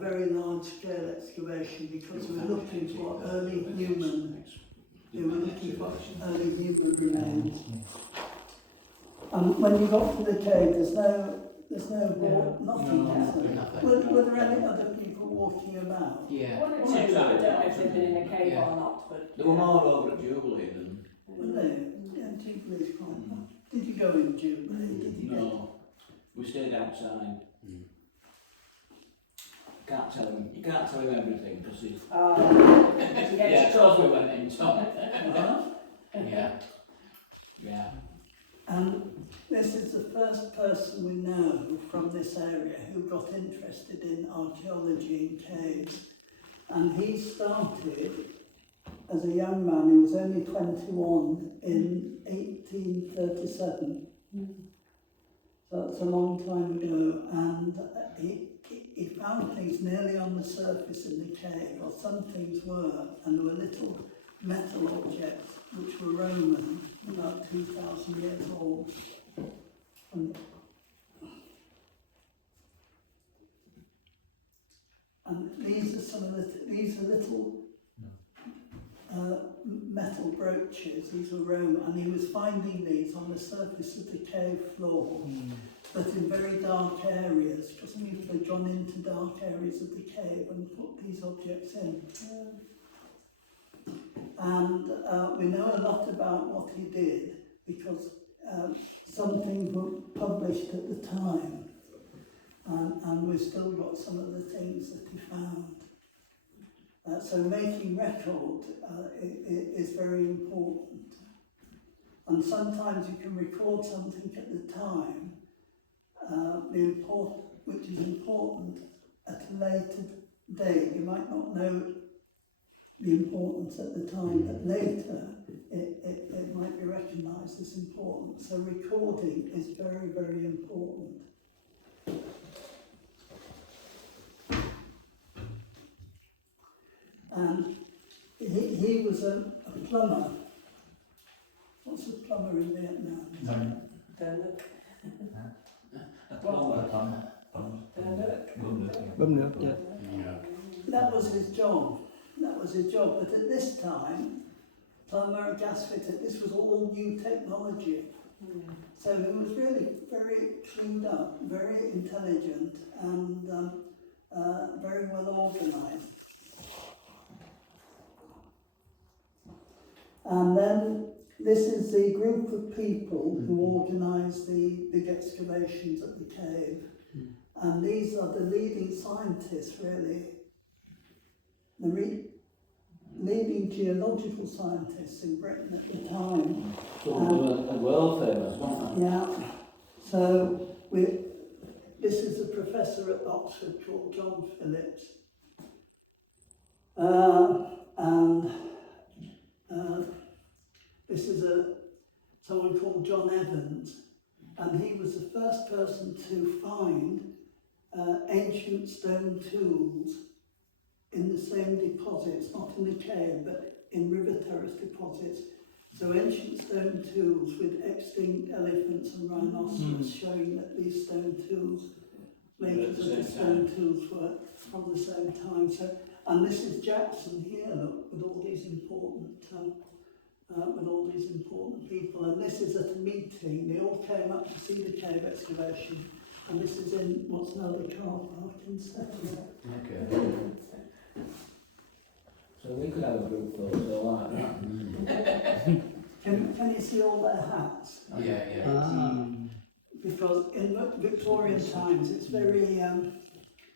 very large scale excavation because we were looking for early human. They were looking for early human remains. And when you got to the cave, there's no wall, nothing. Were there any other people walking about? Yeah. One or two, I don't know if they've been in a cave or not, but... There were more over at Jubilee than... Were they? Yeah, Jubilee's quite nice. Did you go in Jubilee? Did you No. We stayed outside. You can't tell him everything because he's... yeah, of course we went in, so... yeah. Yeah. And this is the first person we know from this area who got interested in archaeology in caves. And he started as a young man, he was only 21 in 1837. So that's a long time ago. And he found things nearly on the surface in the cave, or some things were, and there were little metal objects which were Roman, about 2,000 years old. And these are some of these are little metal brooches. These were Roman, and he was finding these on the surface of the cave floor, but in very dark areas, because people had gone into dark areas of the cave and put these objects in. And we know a lot about what he did because some things were published at the time, and we've still got some of the things that he found. So making record is very important. And sometimes you can record something at the time, which is important at a later date. You might not know the importance at the time, but later it might be recognised as important. So recording is very, very important. And he was a plumber. What's a plumber in Vietnam? A plumber. That was his job. But at this time, plumber, gas fitter, this was all new technology. So he was really very clued up, very intelligent, and very well organised. And then this is the group of people who organised the big excavations at the cave. And these are the leading scientists, really. The leading geological scientists in Britain at the time. World famous, weren't they? Yeah. So this is a professor at Oxford called John Phillips. This is someone called John Evans, and he was the first person to find ancient stone tools in the same deposits, not in the cave, but in river terrace deposits. So ancient stone tools with extinct elephants and rhinoceros, showing that these stone tools, makers of the stone tools, were from the same time. So, and this is Jackson here, look, with all these important people. And this is at a meeting. They all came up to see the cave excavation. And this is in what's now the car park in Settlement. Okay. So we could have a group photo like that. Can you see all their hats? Yeah. Because in Victorian times, it's very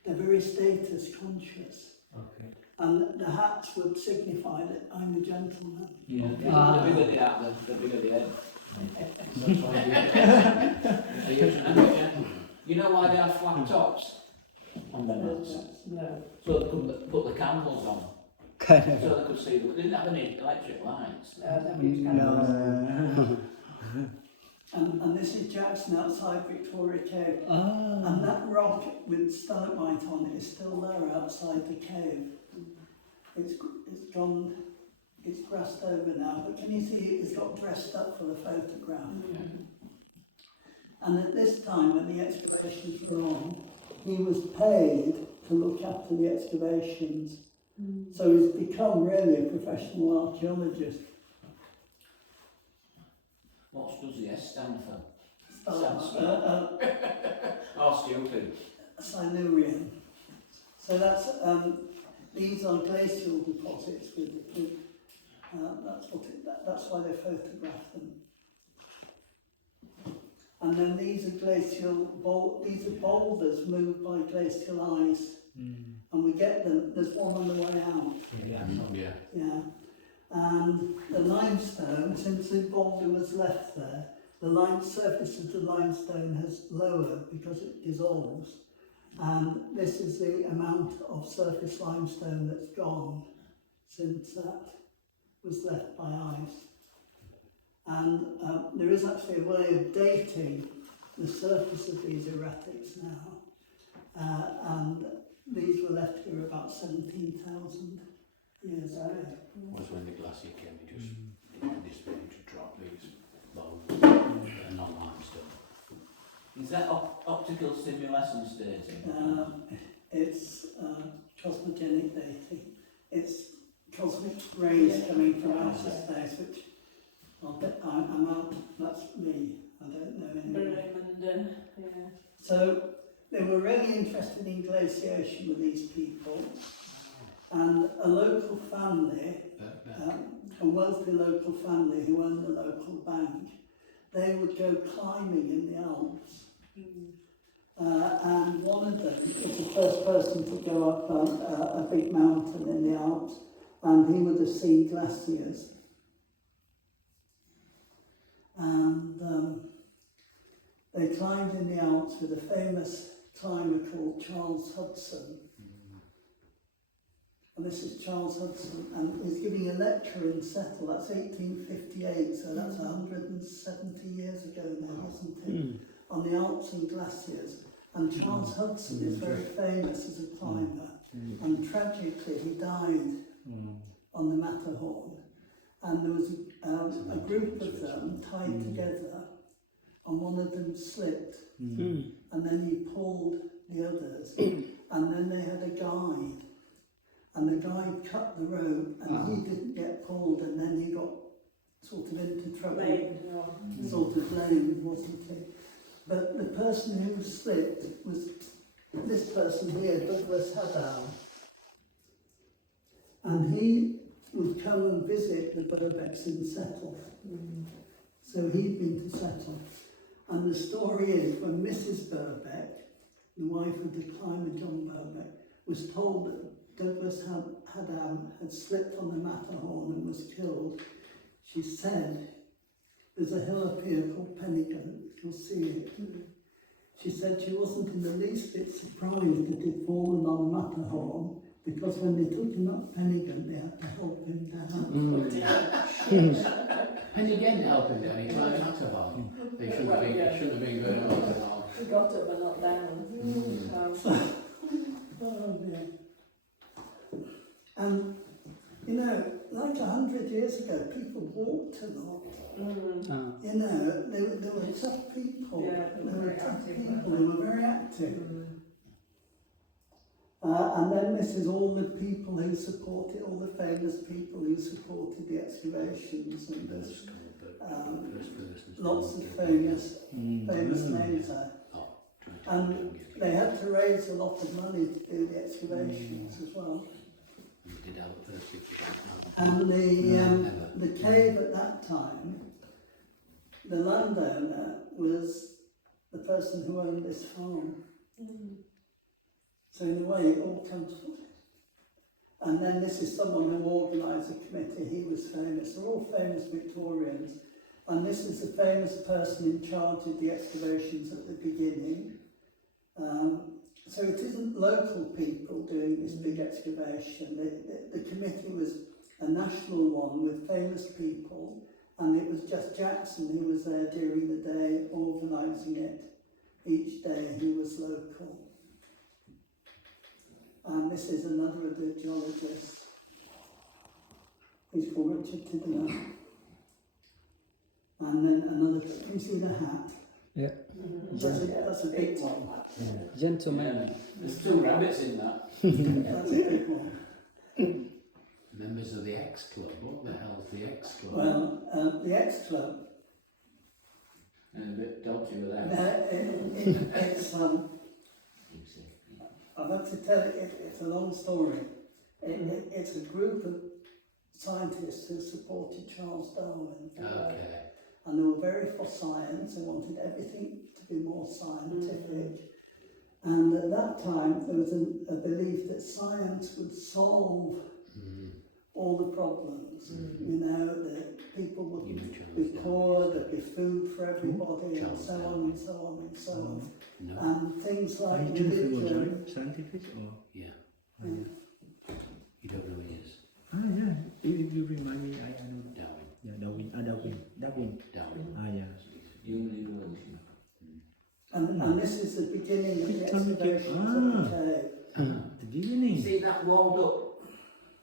they're very status conscious. Okay. And the hats would signify that I'm a gentleman. Yeah. The bigger the hat, the bigger the head. That's why you know why they have flat tops on their hats? No. So they could put the candles on. So they could see them. They didn't have any electric lights. No. And this is Jackson outside Victoria Cave. And that rock with stalagmite on it is still there outside the cave. It's gone, it's grassed over now, but can you see it's got dressed up for the photograph? And at this time, when the excavations were on, he was paid to look after the excavations. So he's become really a professional archaeologist. What does the S stand for? Uh, Oh, stupid. Silurian. So that's these are glacial deposits that's why they photograph them. And then these are these are boulders moved by glacial ice, and we get them. There's one on the way out. Yeah. And the limestone, since the boulder was left there, the surface of the limestone has lowered because it dissolves. And this is the amount of surface limestone that's gone since that was left by ice. And there is actually a way of dating the surface of these erratics now. And these were left here about 17,000 years ago. Was when the glacier came, it just this way to drop these bones and not limestone. Is that optical stimulation dating? It's cosmogenic dating. It's cosmic rays coming from outer space, which I'm out. That's me. I don't know anyone. So they were really interested in glaciation with these people, and a local family, a wealthy local family who owned the local bank, they would go climbing in the Alps. And one of them was the first person to go up a big mountain in the Alps, and he would have seen glaciers. And they climbed in the Alps with a famous climber called Charles Hudson. And this is Charles Hudson, and he's giving a lecture in Settle. That's 1858, so that's 170 years ago now, isn't it? On the Alps and glaciers. And Charles Hudson is very famous as a climber, and tragically he died on the Matterhorn. And there was a group of them tied together, and one of them slipped, and then he pulled the others, and then they had a guide, and the guide cut the rope, and he didn't get pulled, and then he got sort of into trouble, sort of blamed, wasn't he? But the person who slipped was this person here, Douglas Haddow, and he would come and visit the Burbecks in Settle. So he'd been to Settle. And the story is, when Mrs. Burbeck, the wife of the climber John Burbeck, was told that Douglas Haddow had slipped on the Matterhorn and was killed, she said, "There's a hill up here called Penigan, you'll see it." She said she wasn't in the least bit surprised that he'd fallen on the Matterhorn, because when they took him up Penigan, they had to help him down. And again, helping down, he climbed Matterhorn. They shouldn't have been going on Matterhorn. We got up but not down. Oh dear. And, you know, like 100 years ago, people walked a lot. You know, they were tough people. Yeah, they were tough people. They were very active. And then this is all the people who supported, all the famous people who supported the excavations, and there's lots of famous names there. And they had to raise a lot of money to do the excavations as well. And the cave at that time, the landowner was the person who owned this farm. So in a way it all comes from it. And then this is someone who organised the committee. He was famous. They're all famous Victorians. And this is the famous person in charge of the excavations at the beginning. So it isn't local people doing this big excavation. The committee was a national one with famous people, and it was just Jackson who was there during the day organising it. Each day he was local. And this is another of the geologists. He's called Richard Tiddenham. And then another, can you see the hat? Yeah. That's a big one. Gentleman. There's 2 rabbits in that. That's a big one. Members of the X Club. What the hell's the X Club? Well, the X Club, And a bit dodgy with that. it's I've had to tell it's a long story. It's a group of scientists who supported Charles Darwin. Okay. And they were very for science. They wanted everything to be more scientific. And at that time, there was a belief that science would solve all the problems. You know, that people would be poor, there'd be food for everybody, and so on and so on and so on. No. And things like Religion. Scientific or? Yeah. Yeah. You don't know who he is? Yeah. If you remind me, I know. Darwin. Yeah, Darwin. Darwin. Yeah. Human evolution. And this is the beginning of the excavations of the cave. The beginning. You see that walled up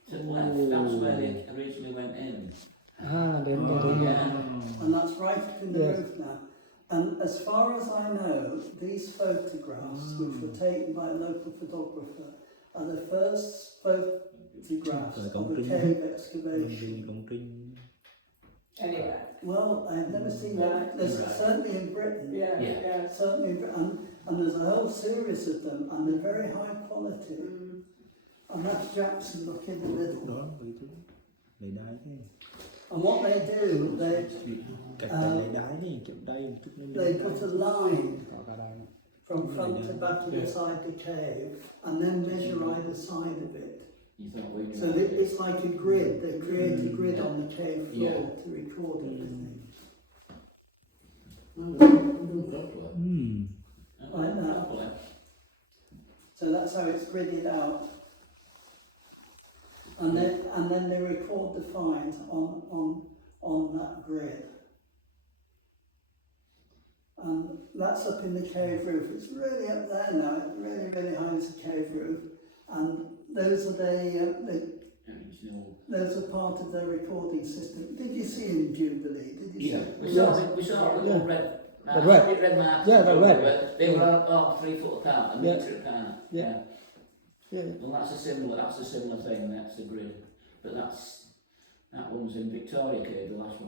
to the left? That's where they originally went in. And that's right up in the roof now. And as far as I know, these photographs, which were taken by a local photographer, are the first photographs of the cave excavation. Anyway. Well, I've never seen that. There's certainly in Britain. Yeah. Certainly in Britain. And there's a whole series of them, and they're very high quality. And that's Jackson look in the middle. And what they do, they put a line from front to back inside the cave, and then measure either side of it. You thought we So it's like a grid. They create a grid on the cave floor to record everything. Like that. So that's how it's gridded out. And then they record the finds on that grid. And that's up in the cave roof. It's really up there now. It's really, really high as a cave roof. And those are those are part of their recording system. Did you see in Jubilee? Did you see? We saw the red. The red. Red marks. Yeah, the red. They were all 3 foot apart, a metre apart. Yeah. Well, that's a similar thing. That's the grid, but that one's in Victoria Cave. The last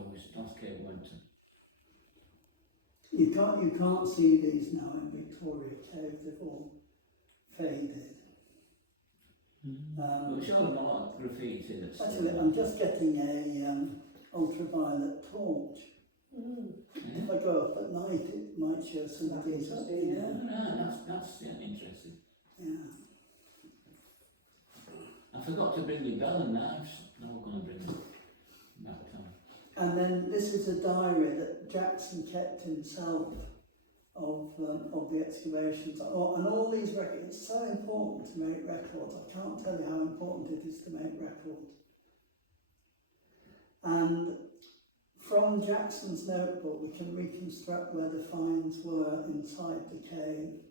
cave we went to. You can't see these now in Victoria Cave. They've all faded. But we showed them a lot of graffiti. Actually, I'm just getting a ultraviolet torch. If I go up at night, it might show some of these up here. That's interesting. Yeah. I forgot to bring your bell and knives. Now we're going to bring them back time. And then this is a diary that Jackson kept himself of the excavations. And all these records, it's so important to make records. I can't tell you how important it is to make records. And from Jackson's notebook, we can reconstruct where the finds were inside the cave.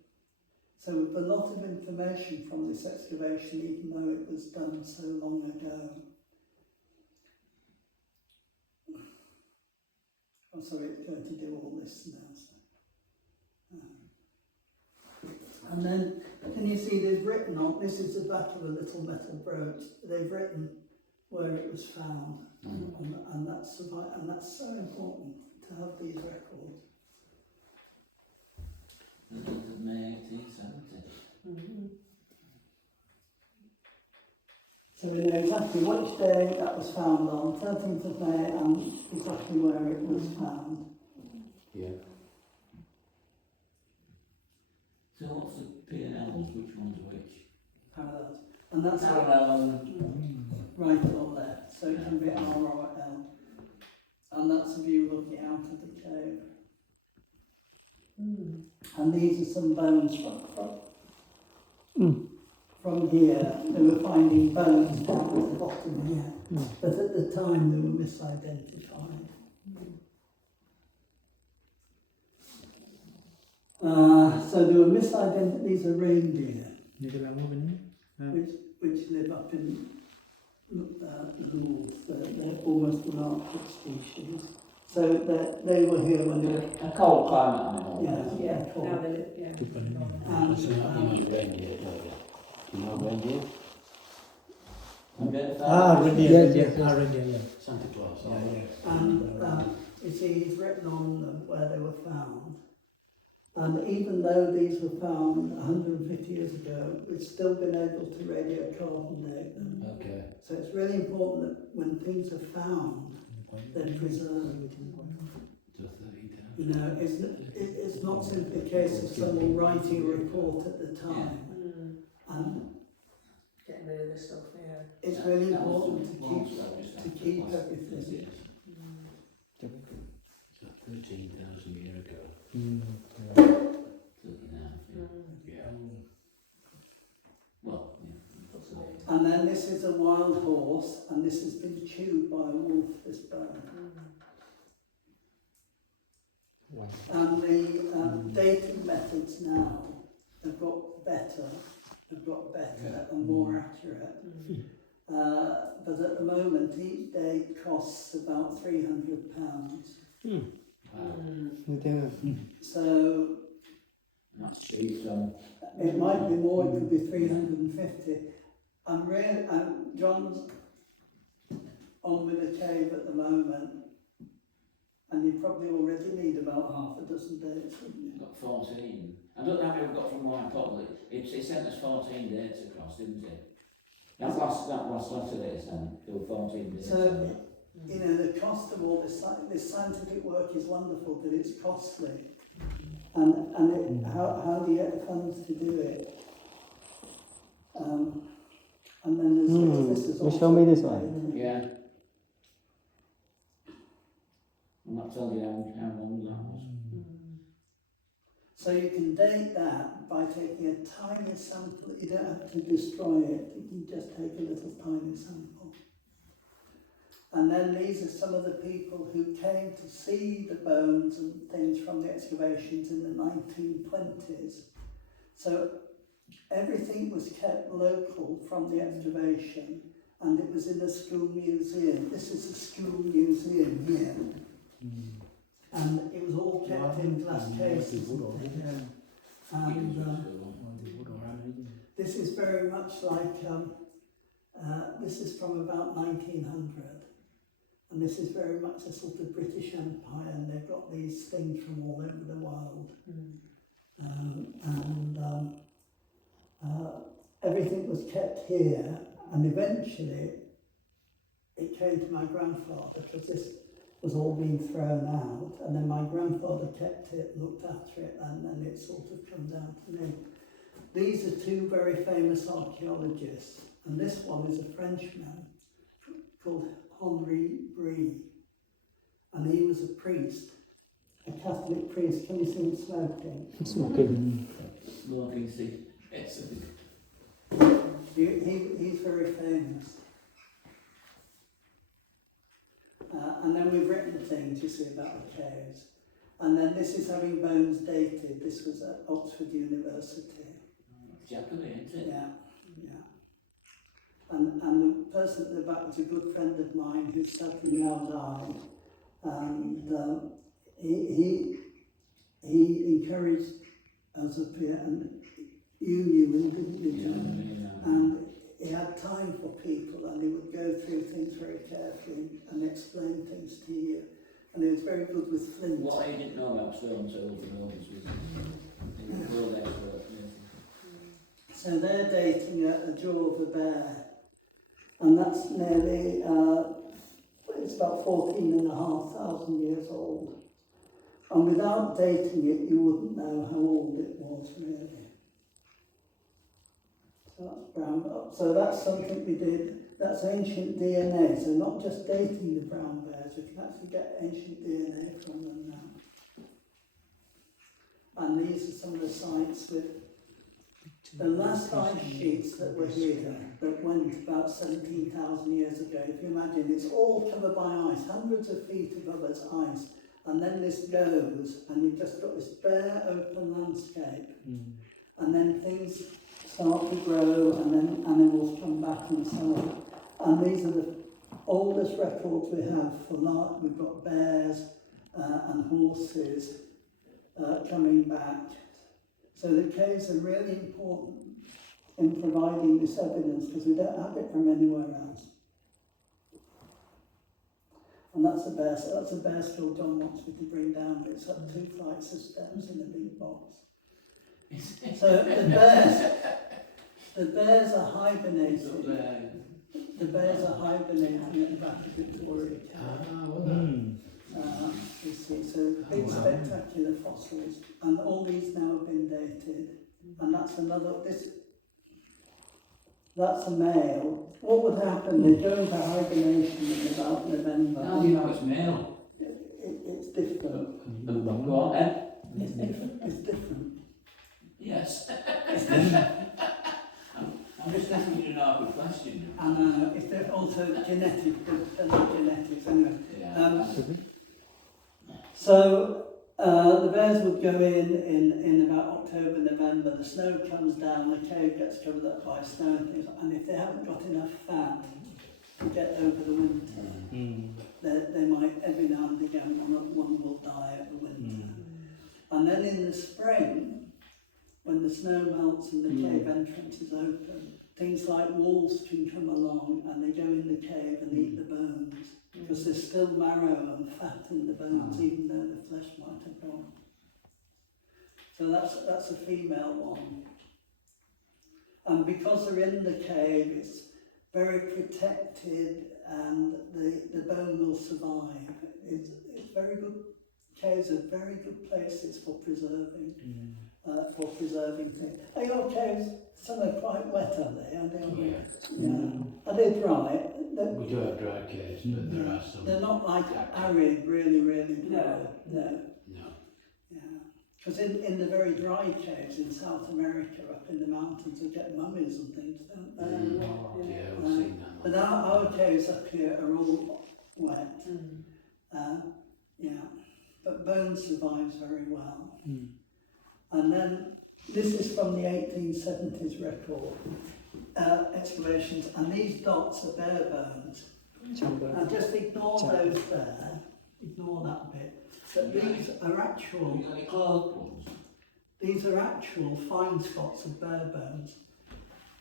So we've a lot of information from this excavation, even though it was done so long ago. I'm sorry, it's going to do all this now. And then, can you see they've written on, this is the back of a little metal brooch, they've written where it was found. And that's so important to have these records. May 1870. So we know exactly which day that was found on, 13th of May, and exactly where it was found. Yeah. So what's the P&Ls? Which one's which? Parallels. And that's Parallel right or left, so it can be R or L. And that's a view looking out of the cave. And these are some bones from here. They were finding bones down at the bottom here, but at the time they were misidentified. So they were misidentified. These are reindeer, which live up in the north. They're almost an Arctic species. So they were here when they were a cold climate animal. now. Yeah. Yeah, Cool. now they live, yeah. And, You need reindeer, don't you? You know reindeer? Reindeer, yes, reindeer, yeah. Santa Claus. and you see, he's written on them where they were found. And even though these were found 150 years ago, we've still been able to radiocarbon date them. Okay. So it's really important that when things are found, they're preserved. To 30,000. You know, it's not simply a case of someone writing a report at the time. And Getting rid of the stuff, yeah. it's really important to keep everything. So 13,000 years ago. 39, yeah. Well, yeah, possibly. And then this is a wild horse, and this has been chewed by a wolf, this bone. And the dating methods now have got better and more accurate. But at the moment, each date costs about £300. So That's cheap, so. it might be more, it could be 350. John's on with a cave at the moment, and you probably already need about half a dozen dates, wouldn't you? Got 14. I don't know how many we've got from my public. It sent us 14 dates across, didn't it? That last Saturday, Sam, there were 14 dates. So, you know, the cost of all this scientific work is wonderful, but it's costly. And how do you get the funds to do it? And then there's this is also show me this one. Yeah. I'm not telling you how long that was. So you can date that by taking a tiny sample. You don't have to destroy it. You can just take a little tiny sample. And then these are some of the people who came to see the bones and things from the excavations in the 1920s. So everything was kept local from the excavation, and it was in a school museum. This is a school museum here. And it was all kept in glass cases. And this is very much like, this is from about 1900. And this is very much a sort of British Empire, and they've got these things from all over the world. Everything was kept here, and eventually it came to my grandfather, because this was all being thrown out, and then my grandfather kept it, looked after it, and then it sort of come down to me. These are two very famous archaeologists, and this one is a Frenchman called Henri Brie, and he was a priest, a Catholic priest. Can you see him smoking? Smoking. Smoking, see. Yes. He's very famous. And then we've written things, you see, about the caves. And then this is having bones dated. This was at Oxford University. Japanese, isn't it? Yeah, yeah. And the person at the back was a good friend of mine who sadly now died. And he encouraged us up here, and you knew him, didn't you, John? And he had time for people, and he would go through things very carefully and explain things to you. And he was very good with flint. What I didn't know about stone tools and organs was he was a world expert. So they're dating a jaw of a bear, and that's nearly, it's about 14,500 years old. And without dating it, you wouldn't know how old it was, really. So that's brown. So that's something we did. That's ancient DNA. So not just dating the brown bears, we can actually get ancient DNA from them now. And these are some of the sites with the last ice sheets that were here, that went about 17,000 years ago. If you imagine, it's all covered by ice, hundreds of feet above us ice. And then this goes, and you've just got this bare open landscape. And then things start to grow, and then animals come back and so on. And these are the oldest records we have for we've got bears and horses coming back. So the caves are really important in providing this evidence because we don't have it from anywhere else. And that's a bear skull John wants me to bring down, but it's up 2 flights of steps in a big box. So the bears are hibernating. The bears are hibernating at the back of Victoria Cave. You see, so big spectacular fossils, and all these now have been dated. And that's that's a male. What would happen? They go into hibernation in about November. How do you know it's male? It's different. Go on then. It's different. It's different. Yes. It's different. I'm just asking you an awkward question. And it's also genetic, genetics anyway. Yeah. So the bears would go in about October, November. The snow comes down, the cave gets covered up by snow and things. And if they haven't got enough fat to get over the winter, they might every now and again one will die at the winter. And then in the spring, when the snow melts and the cave entrance is open, things like wolves can come along and they go in the cave and eat the bones. Because there's still marrow and fat in the bones, even though the flesh might have gone. So that's a female one. And because they're in the cave, it's very protected and the bone will survive. It's very good. Caves are very good places for preserving. Things. Are your caves, some are quite wet, are they? Are they dry? We do have dry caves, but there are some. They're not like arid, really dry. No. Yeah. Because in the very dry caves in South America, up in the mountains, they get mummies and things, don't they? Yeah, we've seen that. But our caves up here are all wet. But bone survives very well. And then this is from the 1870s record excavations, and these dots are bear bones. Now just ignore those there, ignore that bit. But these are actual fine spots of bear bones.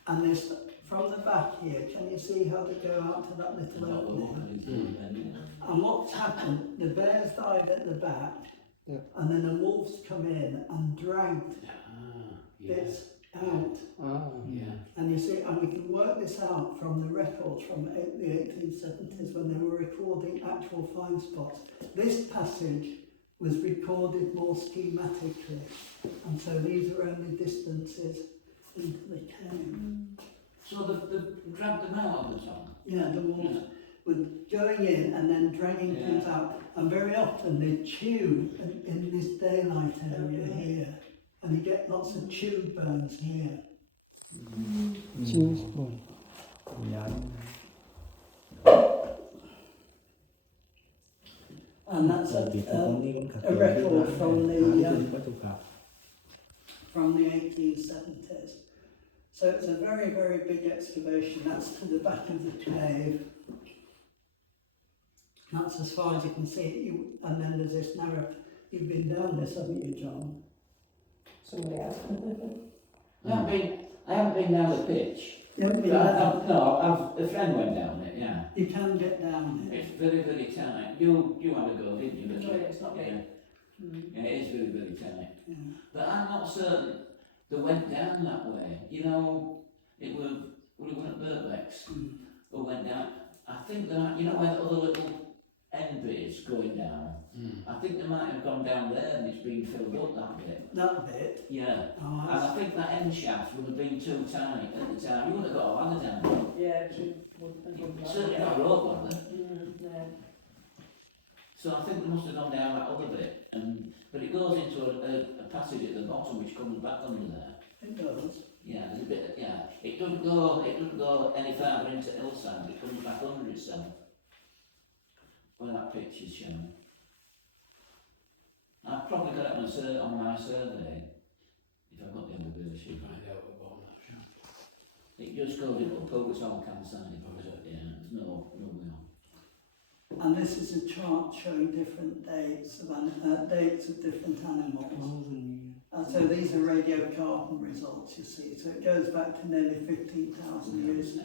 And there's from the back here, can you see how they go out to that little opening? And what's happened, the bears died at the back, and then the wolves come in and dragged bits out. And you see, and we can work this out from the records from the 1870s when they were recording actual find spots. This passage was recorded more schematically, and so these are only distances into the cave. So they dragged them out of the top? Yeah, the wolves were going in and then dragging things out, and very often they chew in this daylight area here, and you get lots of chewed bones here. And that's a record from the 1870s. So it's a very big excavation. That's to the back of the cave. That's as far as you can see it. And then there's this narrow. You've been down this, haven't you, John? Somebody else. I haven't been down the pitch. You haven't been But down? a friend went down it, yeah. You can get down it. It's very tight. You had a go, didn't you? No, it's not me. Yeah, it is very tight. Yeah. But I'm not certain they went down that way. You know, it was Birkbeck's who went down. I think that, you know where the other little end bit is going down? I think they might have gone down there and it's been filled up that bit. That bit? Yeah. Oh, And I think that end shaft would have been too tight at the time. You would have got a ladder down. Yeah, Certainly not a rope ladder. No. So I think they must have gone down that other bit. But it goes into a passage at the bottom which comes back under there. It does. Yeah, there's a bit. It doesn't go any further into the hillside. It comes back under itself. Where that pitch is shown. I've probably got it on my survey. If I've got the other version. Find out what bottom that shot. It just goes into a post on campsite. Yeah, there's no way on. And this is a chart showing different dates of different animals. So these are radiocarbon results, you see. So it goes back to nearly 15,000 years ago.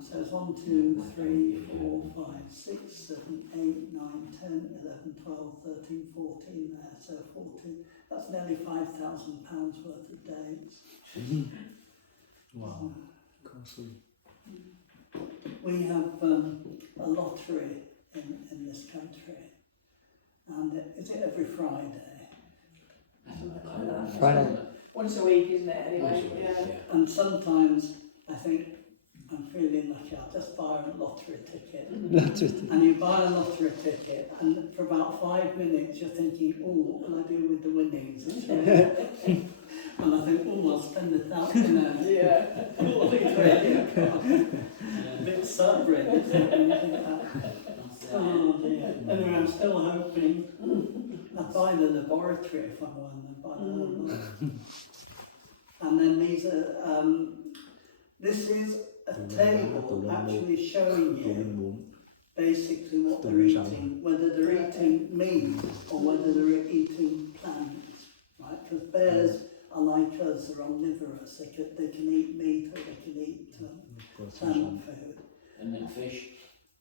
So it's 1, 2, 3, 4, 5, 6, 7, 8, 9, 10, 11, 12, 13, 14 there. So 14. That's nearly £5,000 worth of dates. Wow. Costly. We have a lottery in this country. And is it every Friday? Something like that. Friday. Once a week, isn't it, anyway? Once a week, Yeah. And sometimes I think I'm feeling lucky, I'll just buy a lottery ticket. And you buy a lottery ticket, and for about 5 minutes you're thinking, oh, what will I do with the winnings? And I think, oh, I'll spend £1,000. Yeah. Oh, it's really a bit sobering, isn't it, when you think that? Oh dear. Anyway, I'm still hoping I'll buy the laboratory if I won, I'll buy the one. And then these are, this is a table actually showing you basically what they're eating, whether they're eating meat or whether they're eating plants, right? Because bears are like us, they're omnivorous, they can eat meat or they can eat plant food. And then fish.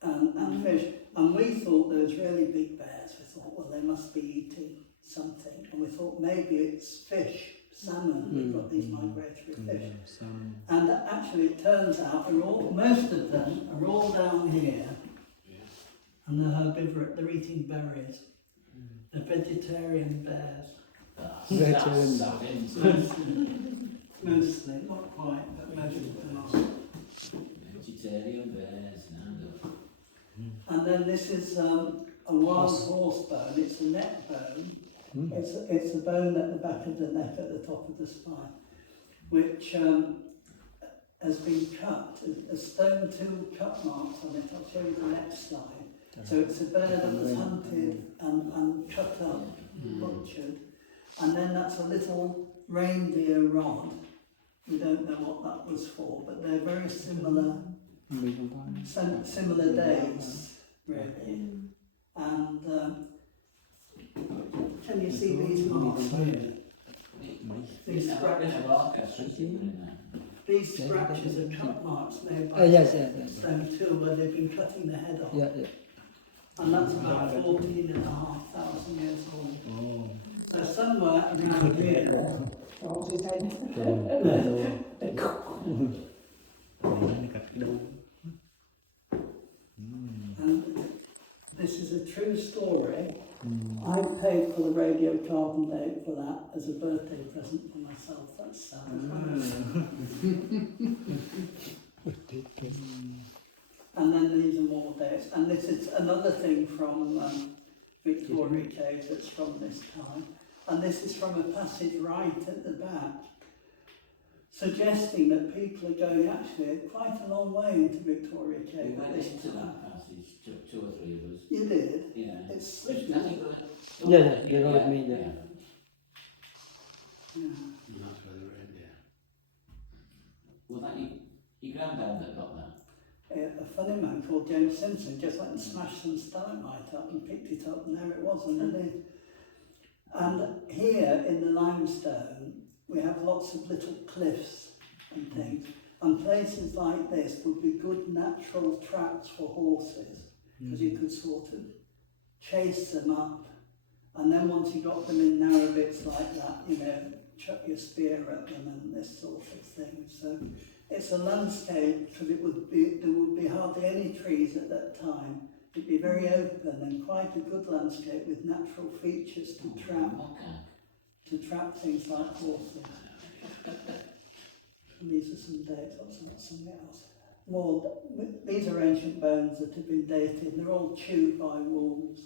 And fish. And we thought there was really big bears. We thought, well, they must be eating something. And we thought maybe it's fish, salmon. We've got these migratory fish. And actually, it turns out most of them are all down here. And they're herbivorous. They're eating berries. They're vegetarian bears. That's sad, isn't it? Mostly, not quite, but most of them are. Vegetarian bears, no. And then this is a wild horse bone. It's a neck bone. It's a bone at the back of the neck, at the top of the spine, which has been cut. There's stone tool cut marks on it. I'll show you the next slide. So it's a bear that was hunted and cut up, butchered. And then that's a little reindeer rod. We don't know what that was for, but they're very similar. Similar dates, really. And can you see these marks here? These scratches are cut marks made by stone tool where they've been cutting the head off. And that's about 14,500 years old. So somewhere around here. What's his head? And this is a true story. I paid for the radiocarbon date for that as a birthday present for myself. That's sad. And then these are more dates. And this is another thing from Victoria Caves that's from this time. And this is from a passage right at the back, suggesting that people are going actually quite a long way into Victoria We Cave. went into that passage, two or three of us. You did? Yeah. It's I think you know what I mean, yeah. And that's where they were in there. Was that your granddad that got that? A funny man called James Simpson just went and smashed some stalagmite up and picked it up, and there it was underneath. And here in the limestone, we have lots of little cliffs and things, and places like this would be good natural tracks for horses, because you could sort of chase them up, and then once you got them in narrow bits like that, you know, chuck your spear at them and this sort of thing. So it's a landscape, because there would be hardly any trees at that time. It'd be very open and quite a good landscape with natural features to trap things like horses. And these are some dates, that's something else. More, these are ancient bones that have been dated. They're all chewed by wolves.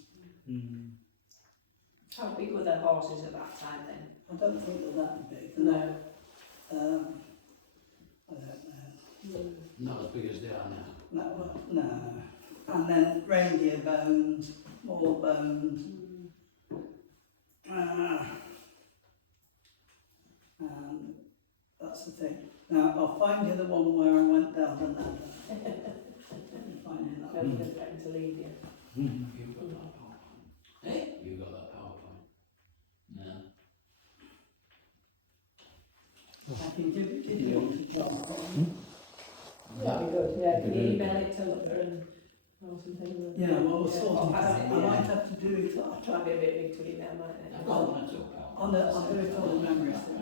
How big were the horses at that time then? I don't think they're that big. No. I don't know. Not as big as they are now. No. And then reindeer bones, more bones. And that's the thing. Now, I'll find you the one where I went down the ladder. Find you that know they're threatening to leave you. You've got that PowerPoint. Eh? You've got that PowerPoint. No. I can give it to you, John. That'd be good, yeah, can you email it to her and, or something? Yeah, well, Yeah. sort of, I I don't- might have to do it, Might be a bit big to email, mightn't it? I've got one at all, pal. I'll do it on a memory stick.